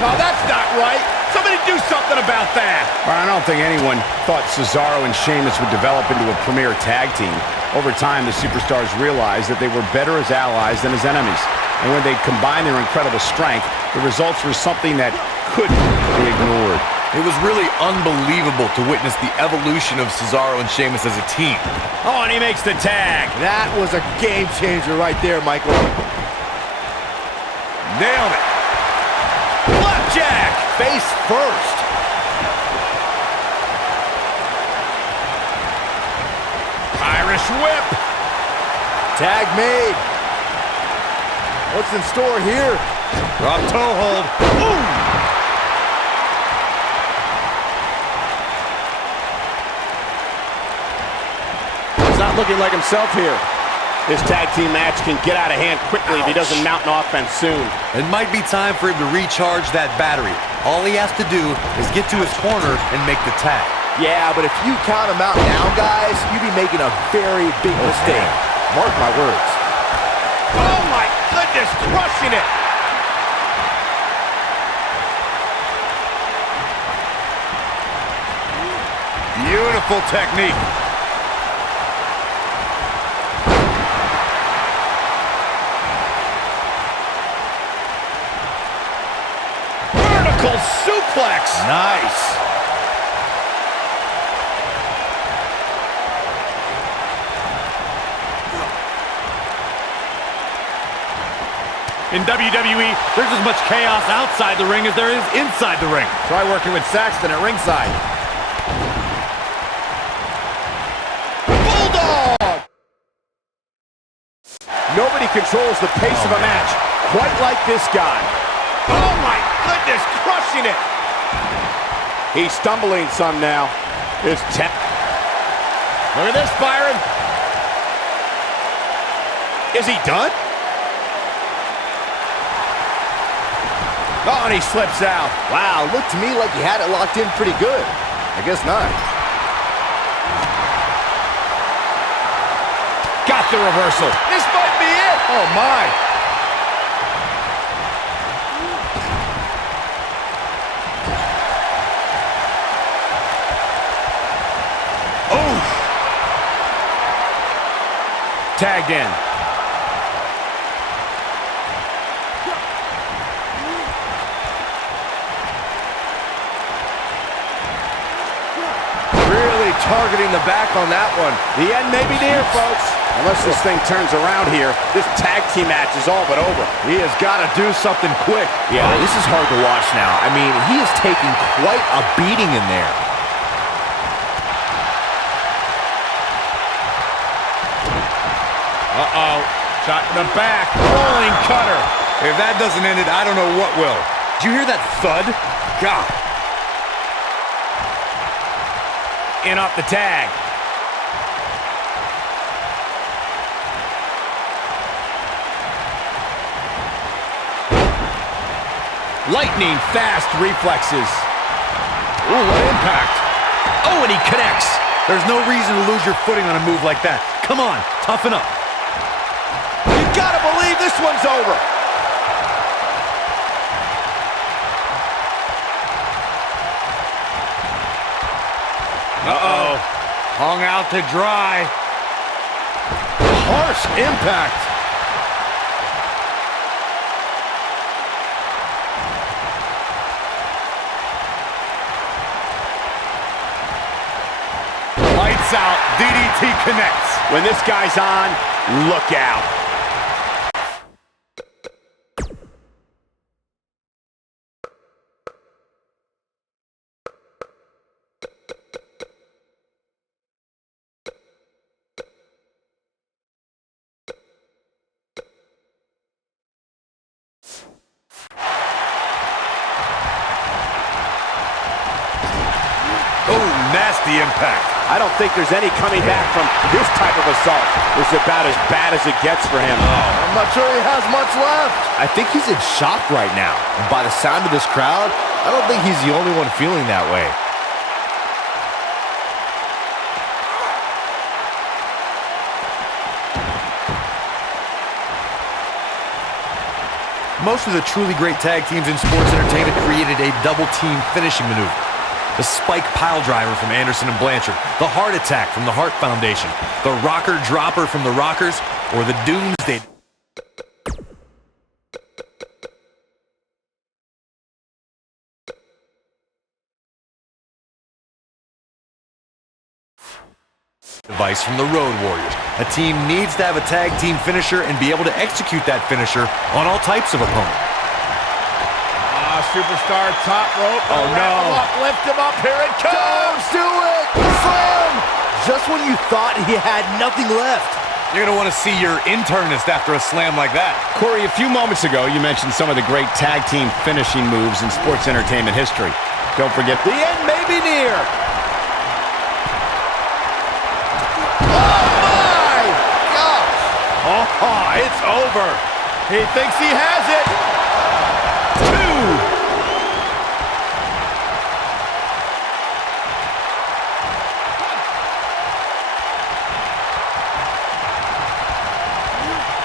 Oh, that's not right. Somebody do something about that. Well, I don't think anyone thought Cesaro and Sheamus would develop into a premier tag team. Over time, the superstars realized that they were better as allies than as enemies. And when they combined their incredible strength, the results were something that couldn't be ignored. It was really unbelievable to witness the evolution of Cesaro and Sheamus as a team. Oh, and he makes the tag. That was a game changer right there, Michael. Nailed it. Blackjack, face first. Irish whip. Tag made. What's in store here? Drop toe hold. Ooh. He's not looking like himself here. This tag team match can get out of hand quickly if he doesn't mount an offense soon. It might be time for him to recharge that battery. All he has to do is get to his corner and make the tag. Yeah, but if you count him out now, guys, you'd be making a very big mistake. Mark my words. Oh, my goodness, crushing it. Beautiful technique. Vertical suplex. Nice. In WWE, there's as much chaos outside the ring as there is inside the ring. Try working with Saxton at ringside. Bulldog! Nobody controls the pace of a match quite like this guy. Oh my goodness, crushing it! He's stumbling some now. Look at this, Byron. Is he done? Oh, and he slips out. Wow, looked to me like he had it locked in pretty good. I guess not. Got the reversal. This might be it. Oh, my. Oh. Tagged in. Targeting the back on that one. The end may be near, folks. Unless this thing turns around here, this tag team match is all but over. He has got to do something quick. Yeah, this is hard to watch now. I mean, he is taking quite a beating in there. Uh-oh. Shot in the back. Rolling cutter. If that doesn't end it, I don't know what will. Did you hear that thud? God. In off the tag. Lightning fast reflexes. Ooh, what impact. Oh, and he connects. There's no reason to lose your footing on a move like that. Come on, toughen up. You gotta believe this one's over. Uh-oh. Hung out to dry. Harsh impact. Lights out. DDT connects. When this guy's on, look out. Nasty impact. I don't think there's any coming back from this type of assault. It's about as bad as it gets for him. I'm not sure he has much left. I think he's in shock right now. And by the sound of this crowd, I don't think he's the only one feeling that way. Most of the truly great tag teams in sports entertainment created a double-team finishing maneuver. The spike pile driver from Anderson and Blanchard, the heart attack from the Hart Foundation, the rocker dropper from the Rockers, or the Doomsday device from the Road Warriors. A team needs to have a tag team finisher and be able to execute that finisher on all types of opponents. Superstar top rope. Oh, no. Lift him up. Here it comes. Do it! Slam! Just when you thought he had nothing left. You're going to want to see your internist after a slam like that. Corey, a few moments ago, you mentioned some of the great tag team finishing moves in sports entertainment history. Don't forget, The end may be near. Oh, it's over. He thinks he has it. 2.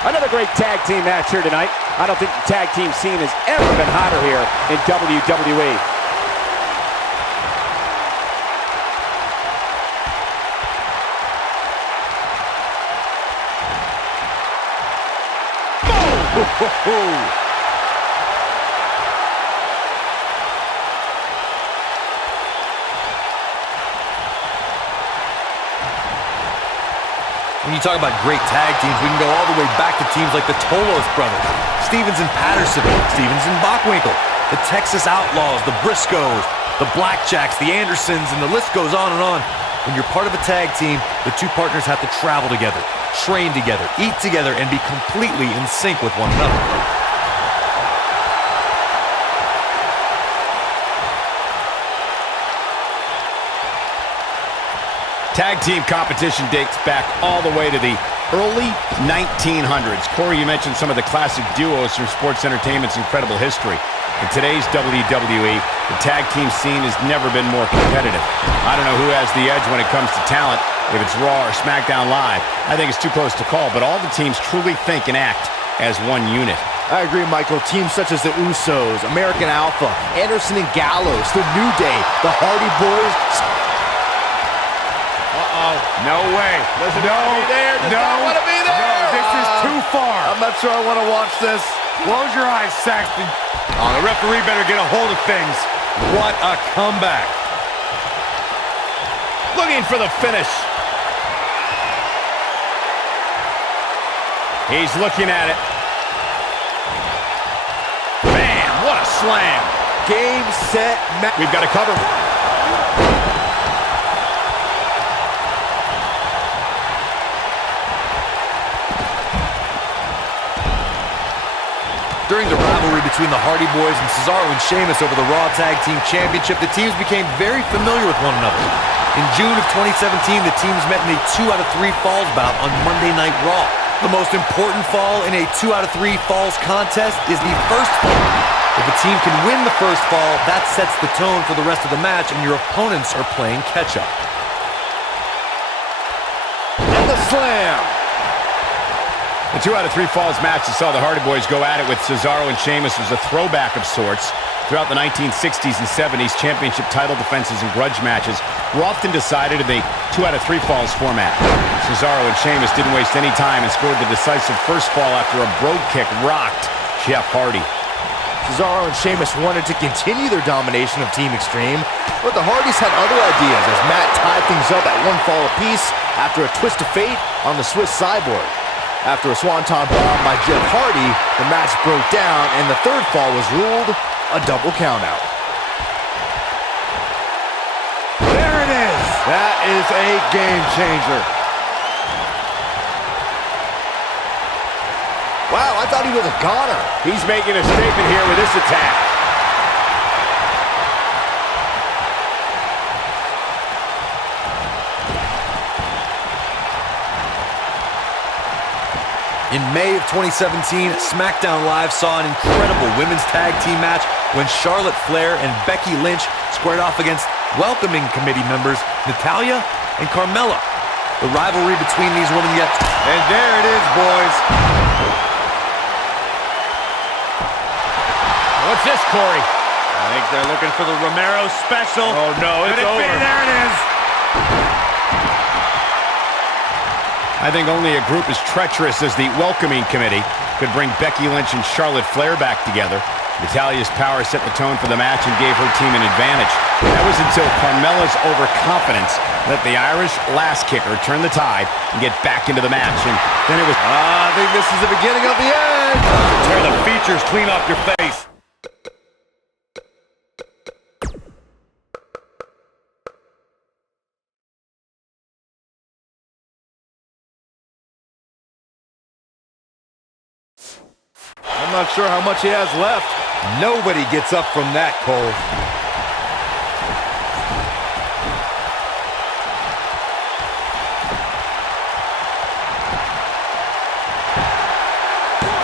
Another great tag team match here tonight. I don't think the tag team scene has ever been hotter here in WWE. When you talk about great tag teams, we can go all the way back to teams like the Tolos brothers, Stevens and Patterson, Stevens and Bockwinkel, the Texas Outlaws, the Briscoes, the Blackjacks, the Andersons, and the list goes on and on. When you're part of a tag team, the two partners have to travel together, train together, eat together, and be completely in sync with one another. tag team competition dates back all the way to the early 1900s. Corey, you mentioned some of the classic duos from sports entertainment's incredible history. In today's WWE, the tag team scene has never been more competitive. I don't know who has the edge when it comes to talent, if it's Raw or SmackDown Live. I think it's too close to call, but all the teams truly think and act as one unit. I agree, Michael. Teams such as the Usos, American Alpha, Anderson and Gallows, the New Day, the Hardy Boys. No way. Doesn't want to be there. Does not want to be there. No, this is too far. I'm not sure I want to watch this. Close your eyes, Saxton. Oh, the referee better get a hold of things. What a comeback. Looking for the finish. He's looking at it. Bam! What a slam. Game, set, match. We've got to cover. During the rivalry between the Hardy Boys and Cesaro and Sheamus over the Raw Tag Team Championship, the teams became very familiar with one another. In June of 2017, the teams met in a 2 out of 3 falls bout on Monday Night Raw. The most important fall in a 2 out of 3 falls contest is the first fall. If a team can win the first fall, that sets the tone for the rest of the match, and your opponents are playing catch-up. And the slam. The 2 out of 3 falls match that saw the Hardy Boys go at it with Cesaro and Sheamus was a throwback of sorts. Throughout the 1960s and 70s, championship title defenses and grudge matches were often decided in the 2 out of 3 falls format. Cesaro and Sheamus didn't waste any time and scored the decisive first fall after a brogue kick rocked Jeff Hardy. Cesaro and Sheamus wanted to continue their domination of Team Extreme, but the Hardys had other ideas as Matt tied things up at 1 fall apiece after a twist of fate on the Swiss Cyborg. After a swanton bomb by Jeff Hardy, the match broke down and the third fall was ruled a double countout. There it is. That is a game changer. Wow, I thought he was a goner. He's making a statement here with this attack. In May of 2017, SmackDown Live saw an incredible women's tag team match when Charlotte Flair and Becky Lynch squared off against welcoming committee members Natalya and Carmella. The rivalry between these women yet... And there it is, boys. Corey. I think they're looking for the Romero special. Oh, no, it's over. There it is. I think only a group as treacherous as the welcoming committee could bring Becky Lynch and Charlotte Flair back together. Natalya's power set the tone for the match and gave her team an advantage. That was until Carmella's overconfidence let the Irish last kicker turn the tide and get back into the match. And then it was... I think this is the beginning of the end. Tear the features clean off your face. I'm not sure how much he has left. Nobody gets up from that, Cole.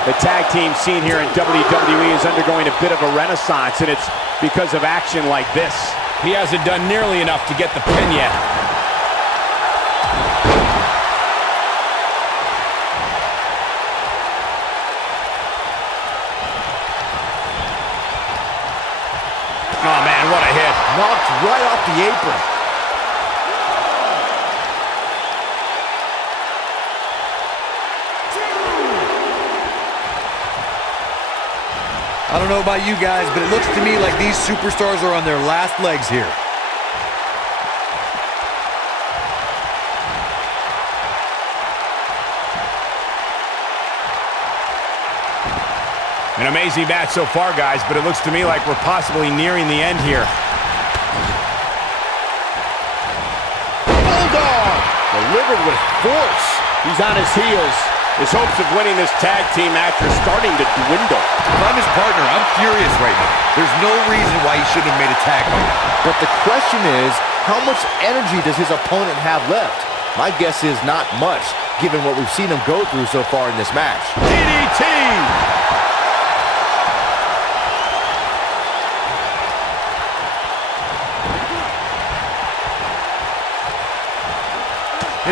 The tag team scene here in WWE is undergoing a bit of a renaissance, and it's because of action like this. He hasn't done nearly enough to get the pin yet. Oh, man, what a hit. Knocked right off the apron. I don't know about you guys, but it looks to me like these superstars are on their last legs here. An amazing match so far, guys, but it looks to me like we're possibly nearing the end here. Bulldog! Delivered with force. He's on his heels. His hopes of winning this tag team match are starting to dwindle. If I'm his partner, I'm furious right now. There's no reason why he shouldn't have made a tag like that. But the question is, how much energy does his opponent have left? My guess is not much, given what we've seen him go through so far in this match. DDT!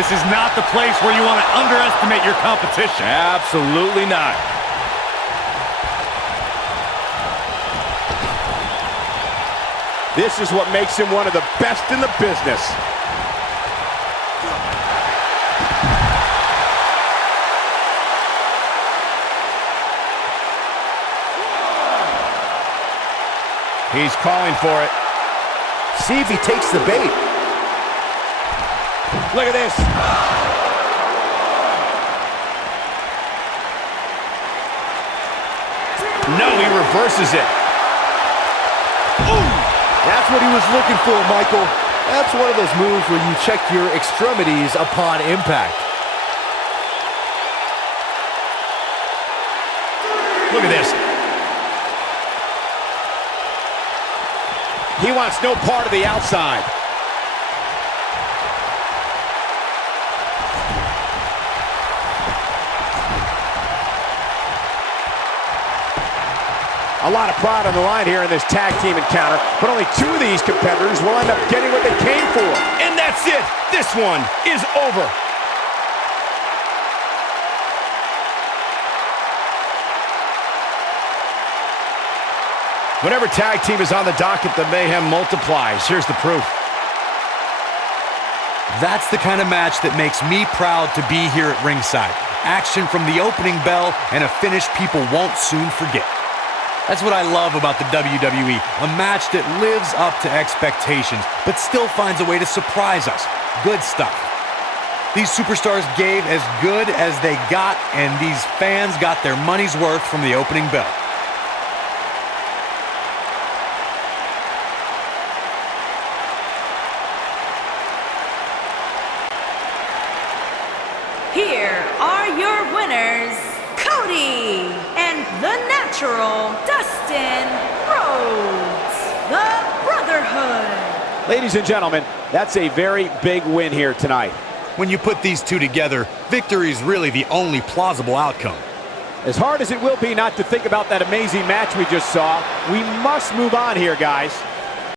This is not the place where you want to underestimate your competition. Absolutely not. This is what makes him one of the best in the business. He's calling for it. See if he takes the bait. Look at this. No, he reverses it. Ooh, that's what he was looking for, Michael. That's one of those moves where you check your extremities upon impact. Look at this. He wants no part of the outside. A lot of pride on the line here in this tag team encounter, but only two of these competitors will end up getting what they came for. And that's it. This one is over. Whenever tag team is on the docket, the mayhem multiplies. Here's the proof. That's the kind of match that makes me proud to be here at ringside. Action from the opening bell and a finish people won't soon forget. That's what I love about the WWE, a match that lives up to expectations, but still finds a way to surprise us. Good stuff. These superstars gave as good as they got, and these fans got their money's worth from the opening bell. Here are your winners, Cody and the Natural, Dustin Rhodes, the Brotherhood. Ladies and gentlemen, that's a very big win here tonight. When you put these two together, victory is really the only plausible outcome. As hard as it will be not to think about that amazing match we just saw, we must move on here, guys.